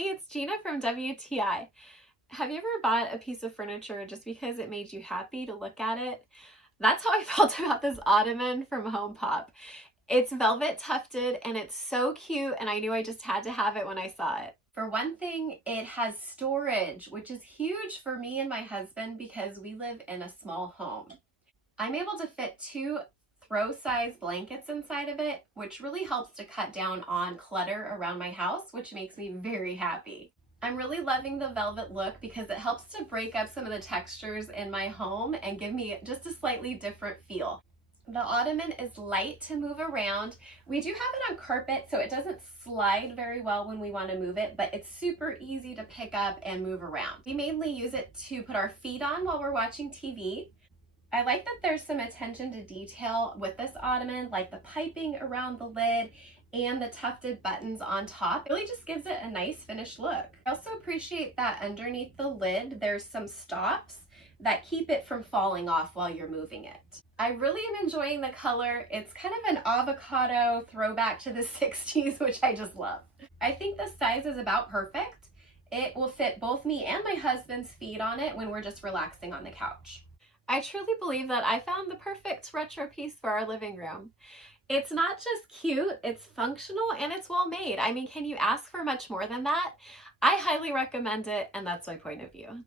Hey, it's Gina from WTI. Have you ever bought a piece of furniture just because it made you happy to look at it? That's how I felt about this ottoman from Homepop. It's velvet tufted and it's so cute, and I knew I just had to have it when I saw it. For one thing, it has storage, which is huge for me and my husband because we live in a small home. I'm able to fit 2 throw-size blankets inside of it, which really helps to cut down on clutter around my house, which makes me very happy. I'm really loving the velvet look because it helps to break up some of the textures in my home and give me just a slightly different feel. The ottoman is light to move around. We do have it on carpet, so it doesn't slide very well when we want to move it, but it's super easy to pick up and move around. We mainly use it to put our feet on while we're watching TV. I like that there's some attention to detail with this ottoman, like the piping around the lid and the tufted buttons on top. It really just gives it a nice finished look. I also appreciate that underneath the lid, there's some stops that keep it from falling off while you're moving it. I really am enjoying the color. It's kind of an avocado throwback to the 60s, which I just love. I think the size is about perfect. It will fit both me and my husband's feet on it when we're just relaxing on the couch. I truly believe that I found the perfect retro piece for our living room. It's not just cute, it's functional, and it's well made. I mean, can you ask for much more than that? I highly recommend it, and that's my point of view.